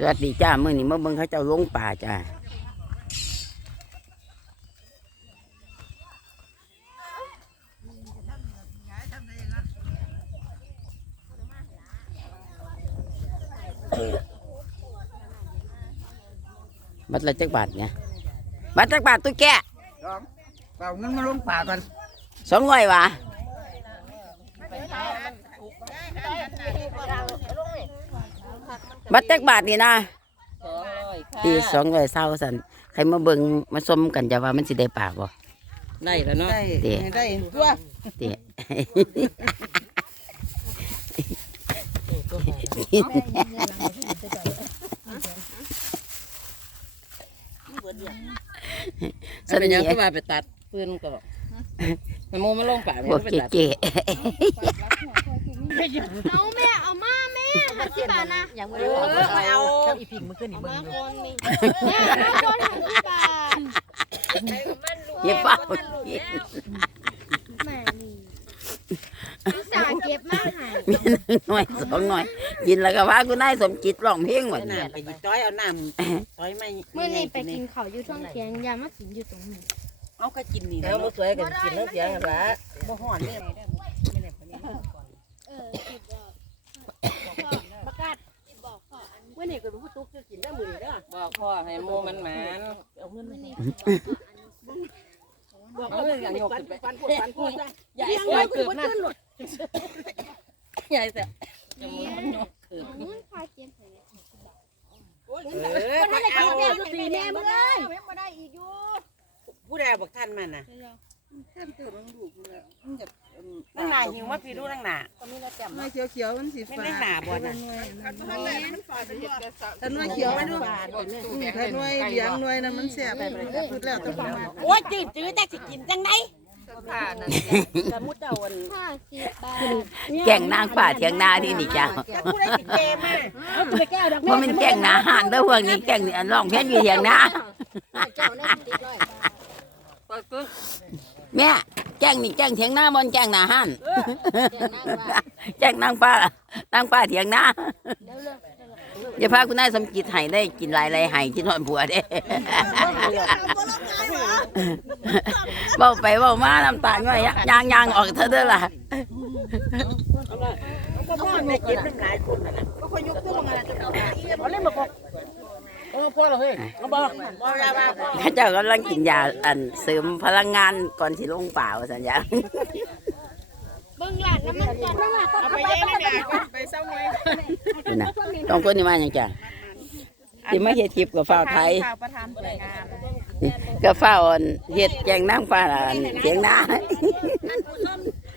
สวัสดีจ้ามื่อนี้มาเบิ่งเขาเจ้าลงป่าจ้าบัตรละจักบาทเนี่ยบัตรจักบาทตุ้ยแกะสองเอาเงินมาลงป่ากันสองร้อยวะ บัตรจักบาทนี่นะสองร้อยค่ะตีสองร้อยเศร้าสันใครมาเบิ่งมาชมกันจะว่ามันสิได้ปากบ่ ได้แล้วเนาะได้เดี๋ยวได้ตัวเตี้ยสเป็นนิยังทก็มาไปตัดปืนก็แม่โมมาลงป่าแม่พวกไปตัดเก๋เอาแม่เอามาแม่ ห้าสิบบาทนะอย่างเออเอาแม่เอาโดนห้าสิบบาทๆเย็บเป้าแม่นี่อุตส่าห์เก็บมาให้มีหนึ่งหน่อยสองหน่อย กินแล้วก็ว่ากูนายสมจิตร้องเพลงหมดน้เนี่ยไปหยิบต้อยเอาน้ำต้อยไม่เมื่อนี้ไปกินข้าวอยู่ช่องเทียงยามากินอยู่ตรงนี้เอาก็กินนี่แล้วมาสวยกันกินแล้วเสียงกันละบ่ห่อนนี่เออคิดว่าประกาศบอกพ่ออัน เมื่อนี่ก็รู้ตุ๊กจะกินได้มือเด้อบอกพ่อให้โมมันหมานเอาเงินมื่อนี้บอกเอาเงินอย่างยกขึ้นไปฟันพูดฟันพูดใหญ่สวยเกือบนะใหญ่แต่จะมือมันยกขึ้นนู้นพาเก็บให้เลยเออเอาแม่ตีแม่มึงเลยแม่มาได้อีกอยู่ผู้ใดบอกท่านมันน่ะ ท่านเกิดมันลูกเลยมันจะนั่งหนาหิวมาพี่ดูนั่งหนาไม่เขียวเขียวๆมันสีไม่ฟ้านั่งหนาบ่น่ะถ้าหน่วยเขียวมันดูถ้าหน่วยเหลืองหน่วยนั้นมันแสบพูดแล้วต้องประมาณโอ้ยจืดจืดแต่สิกินจังไดสมุดเดาวันห้าสิบบาทแก่งนางป่าเถียงนาที่นี่จ้าจะผู้ใดสิเกมอะว่ามันแก่งนาห่านเด้อพวกนี้แก่งนี่อันร้องเพลงอยู่เถียงนาเจ้าเนี่ยติดร้อยบาท แม่แก่งนี่แก่งเถียงนาบนแก่งนาห่านเดี๋ยวนั่งว่าแจ้งนางป้านางป้าเถียงนาเดี๋ยวเลิกอย่าพาคุณนายสมจิตให้ได้กินหลายไรให้ที่นอนผัวเด้เบาไปเบามาน้ำตาง่อยยางยางออกเธอเด้อล่ะก็พ่อแม่กินน้ำลายคนน่ะก็คอยยกตัวมาจะเอาเล่นมาบอกเออ พ่อเหรอเฮ้ยเอาบอกบอกยาบ้าพ่อข้าเจ้ากำลังกินยาอันเสริมพลังงานก่อนสิลงป่าว่าสัญญาเบิ่งหลานน้ำมันก่อนเอาไปเย็นนะไปเศร้าไว้คุณน่ะต้องคนนี่มาอย่างจ้ะที่มาเฮ็ดทิพย์กับฟ้าวไทยประธานสวยงามกับฟ้าวอันเฮ็ดแกงนางฟ้าอันเถียงนา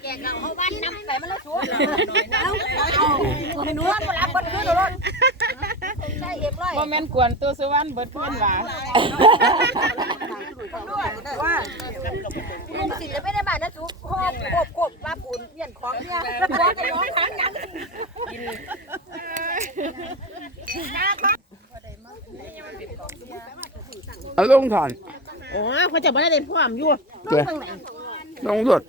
แกงเขาบ้านน้ำไปมันละชัวให้หนูมารับคนขึ้นรถใช่ เอ็บร้อยบ่แม่นกวนตัวสวรรค์เบิดเพื่อนว่าว่าลุงสิจะไม่ได้บ้านนะจุ๊บหอบกบกบว่าปูนเปลี่ยนของเนี่ยร้องจะร้องทั้งยังเอาลงถอนโอ้เขาจะไม่ได้พร้อมอยู่เดี๋ยวลงรถ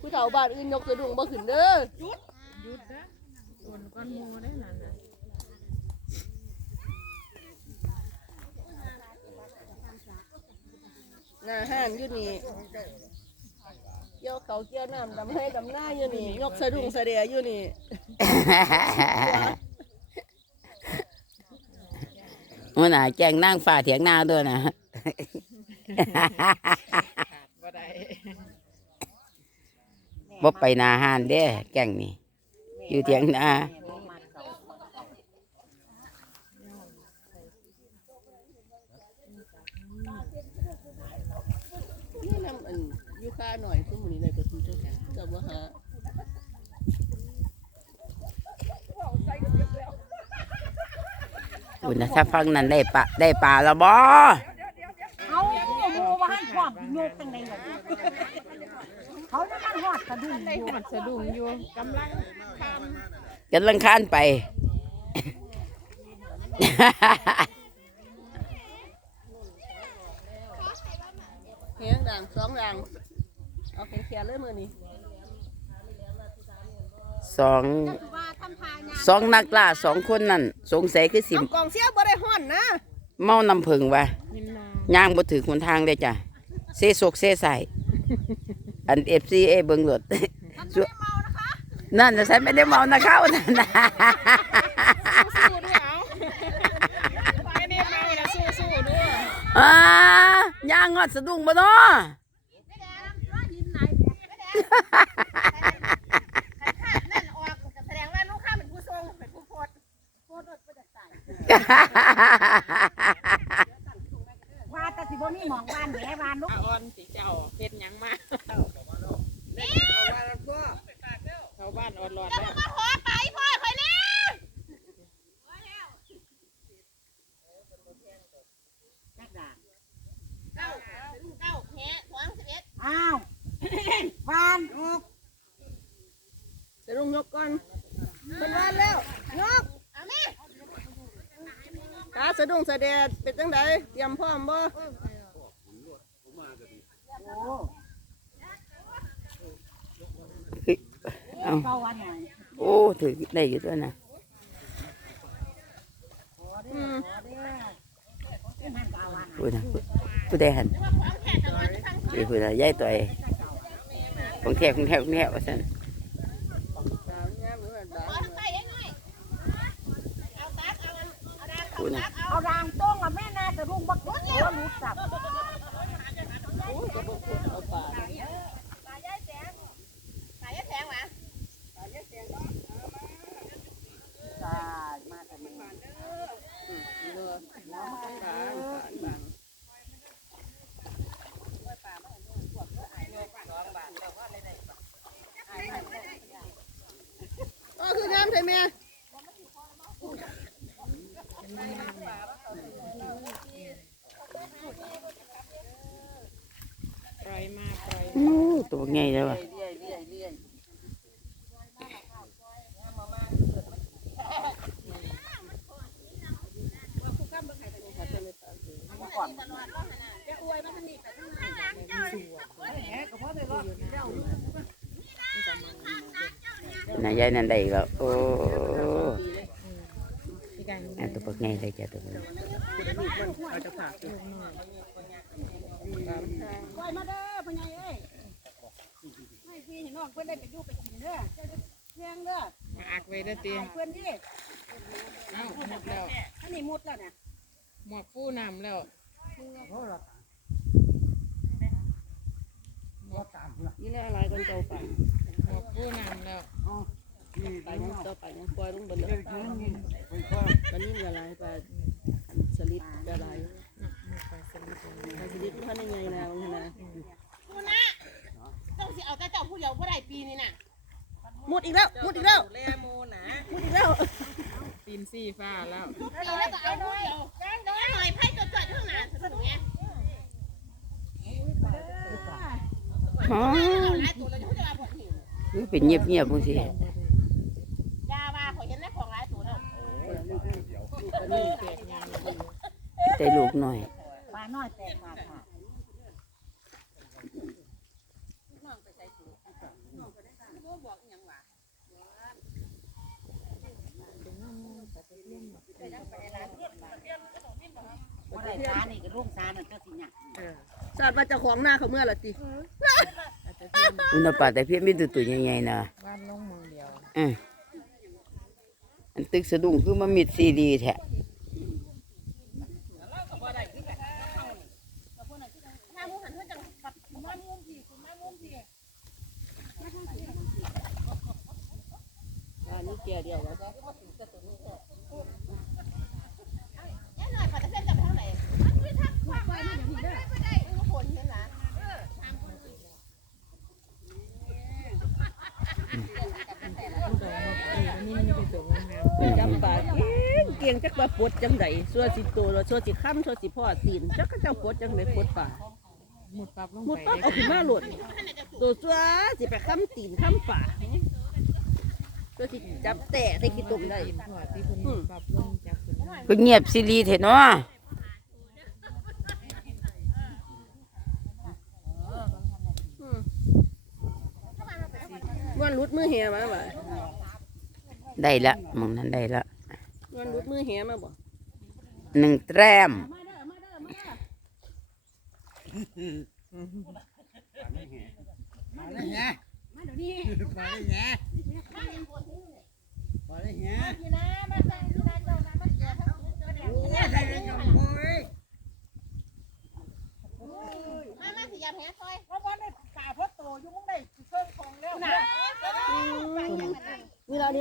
ผู้เฒ่าบ้านอื่นยกสะดุ้งบ่ขึ้นเด้อหน้าห้านอยู่นี่เกี่ยวเขาเกี่ยวน้ำดำให้ดำหน้าอยู่นี่ยกสะดุ้งสะเดียอยู่นี่ มันน่ะแกงนางฟ้าเถียงนาด้วยนะ บ่ได้ บ่ไปนาหานเด้แกงนี่อยู่เถียงนานี่น้ำอันยูคาหน่อยตุ้มนี้เลยก็คือเจ้ากันกับว่าหาคุณนะถ้าฟังนั้นได้ปะได้ปลาแล้วบ่ เอาโมว่าให้พร้อมโยกตั้งในหมด เขาจะมันหอดกระดุมได้หอดสะดุ้งอยู่กำลังทกันลังคานไปเฮียงด่างสองด่างเอาแข็งเขียนเลยมือนี้สองสองนักล่าสองคนนั่นสงสัยคือสิเอากองเสียบ่ได้ฮ้อนนะเมาน้ำผึ้งว่ะย่างบ่ถือคนทางเลยจ้ะเซโศกเซใส่ อันเอฟซีเอเบิงหลดส่วนนั่นจะใส่ไม่ได้เมานะเขานั่นนะสู้ด้วยเอาไม่ได้เมาแล้วสู้สู้ด้วยอ่าย่างงอดสะดุ้งบ่เนาะ นั่นออกแสดงว่าลูกค้าเป็นผู้ทรงเป็นผู้โพสว่าแต่สิบ่มีหมองบ้านแหน่บ้านลูก อาออนสิเจ้าเฮ็ดหยังมาชาวบ้านออนรอดแล้วมาขอไปพ่อคอยแล้วเก้าเก้าแหสองสิบเอ็ดอ้าววานจะลงยกก่อนเป็นวันแล้วยกเอาแม่ตาสะดุ้งสะแดดเป็นจังไดเตรียมพร้อมบ่ เอาเก้าวันหน่อยโอ้ถือได้อยู่ตัวนะอืมพูดนะผู้ใดหันเดี๋ยวพูดนะย้ายตัวเองของแท้ของแท้ของแท้ว่าซั่นดาวแง่มือดาวขอทั้งใต้ยังไงเอาตักเอาเอาดางพูดนะเอารางต้งอะแม่นาจะรุ่งบักรุ่งแล้วรู้สับ โอ้ยกระบอกพูดเอาป่า ตายยายแสงตายยายแสงหวะ สาดมาแต่ไม่ เมื่อบางบางบางก็คืองามใช่ไหม ปล่อยมาปล่อย โอ้ ตัวใหญ่แล้วว่ะเรื่อยเรื่อยเรื่อยนายยายนั่นได้อีกแล้วโอ้นอันตัวปักใหญ่เลยจ้ะตัวนี้ปล่อยมาเด้อพ่อใหญ่เอ้ย พี่ให้น้องเพิ่อนได้ไปอยู่ไปกินเด้อเพียงเด้อมาอักไว้เด้อตีเพิ่อนดิเอ้าหมดแล้วอันนี้มุดแล้วนี่ยหมวกฟูน้ำแล้วนี่แน่อะไรกันเจ้าป่าหมวกฟูน้ำแล้วไปยังเจ้าไปยังปล่อยลงบนเลยมันนี่ละลายไปสลิดละลายน่ะหมวกไปสลิดเลยสลิดมันยังไงนะบางทีนะ เอาแต่เจ้าผู้เดียวบ่ได้ปีนี่น่ะมุดอีกแล้วมุดอีกแล้วมุดอีกแล้วตีนซี่ฟ้าแล้วปีแล้วก็เอาผู้เดียวแจ้งเด้อหน่อยไผจดๆข้างหน้าสนุกไงอ๋อเอาหลายตัวแล้วจะจะมาบ่หิวคือเป็นเงียบเงียบๆจังซี่ยาว่าขอยเห็นในของหลายตัวแล้วแต่ลูกหน่อยปลาน้อยแตกขาดค่ะ ว่าได้ตานี่ก็รุ่งตานั่นก็สิหยังสาดว่าเจะของหน้าเขาเมื่อละติอุณหภูมิแต่เพียงมีตัวตัวใหญ่ๆนะบ้านลงเมืองเดียวอะอันตึกสะดุ้งคือมันมิดซีดีแท้ถ้ามูหันเพื่อจังปัดมามุมพี่คุณมามุมพี่อันนี้แก่เดียวแล้ว แน่นอนค่ะจะเส้นจะไปทางไหนไม่ทักความว่าไม่ได้ไม่ได้ทุกคนเห็นหรอ นี่มีแต่ตัวงาม จำปาเก่ งเก่งจักว่าปวดจังไดสัวสิโตแล้วสัวสิค้ำสัวสิพ่อตีนจักก็เจ้าปวดจังไดปวดป่าๆหมุดปรับลงมุดไปปั๊บเอาขึ้นมาหลุดตัวสัวสิไปค้ำตีนค้ำป่าก็สิจับแต่ใส่ขี้ตุ่มได้อืมก็เงียบซีรีส์เถอะเนาะอืมวันรุดมือเหียมาบ่ได้ละหมองนั้นได้ละ วันรุดมือเหียมาบ่หนึ่งแต้มนี่ละนี่ล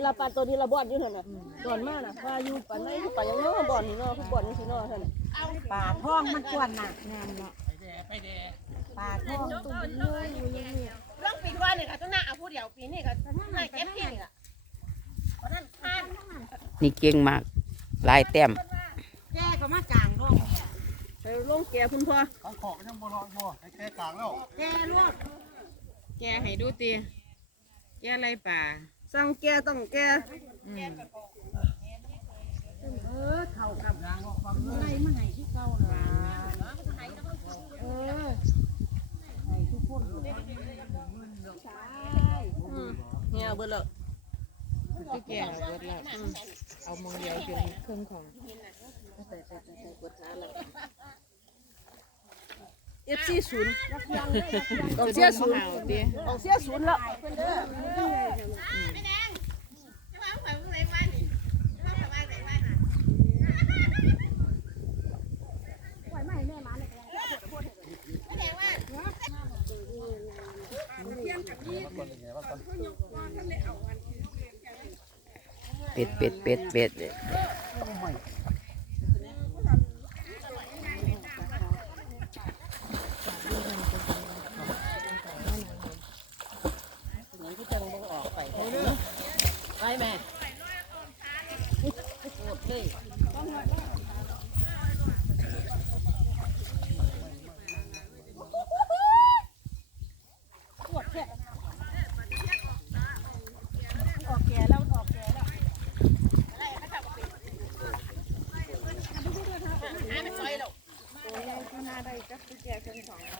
ะปลาตัวนี้ละบ่อนอยู่นั่นน่ะบ่อนมาน่ะว่าอยู่ปลาไหนอยู่ปลายังเนาะบ่อนนี่เนาะบ่อนนี่สิเนาะท่านน่ะปลาท้องมันกวนน่ะงามเนาะปลาท้องตุ่มเลยเรื่องปีว่าเนี่ยค่ะต้องน่าเอาผู้เดียวปีนี่ค่ะน่าเก็บที่นี่ล่ะเพราะนั้นทานนี่เก่งมากหลายแต้มแก่ก็มาจางท้องไปลงแก่คุณพ่อของขอบยังบ่รอดบ่ให้แค่กลางแล้วแก่ลวกแกให้ดูตีแกอะไรป่า สั่งแก่ต้องแก่อืมเออเข้ากับอะไรมาให้ที่เก่าน่ะเออให้ทุกคนอืมเหียเบิดแล้วคือแกเอาเบิดแล้วอืมเอามองเดียวจนเครื่องของเอฟซีศูนย์ต้องเสียศูนย์เอาตีต้องเสียศูนย์แล้วเป็ดเป็ดเป็ดเป็ด หินอยู่น้ำข่อยเพื่อนตัวน่ะกินไม่ต้องแค่น้อยอยู่น้ำเสียงโอ้ยปากมีคุณหินแฟนเด้โอ้ยสั่งงานเลยยังว่าสั่งเดี๋ยวเดี๋ยวเดี๋ย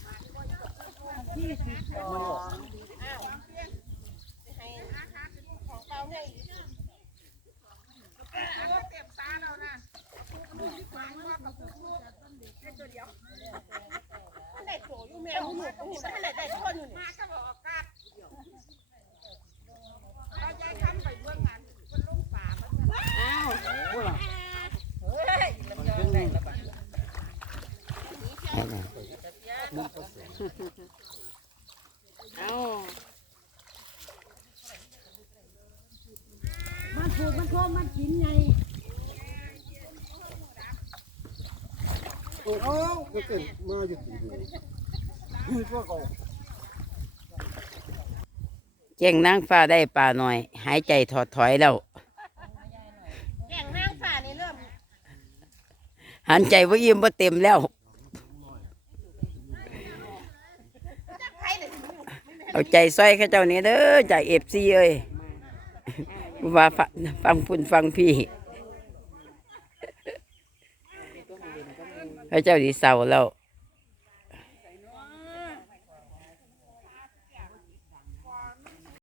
ะเอา มันถูกมันโทษมันกินไง โอ้ยก็เกิดมาอยู่ที่นี่พวกเขาเก่งนางฟ้าได้ป่าหน่อย หายใจถอดถอยแล้วแก่งนางฝ่านี่เริ่มหันใจว่ายิ้มว่าเต็มแล้วใครเลยเอาใจซอยเข้าเจ้านี้เด้อจากเอฟซีเอ้ยว่าฟังฟังพุ่นฟังพี่ พระเจ้าดีเศร้าแล้ว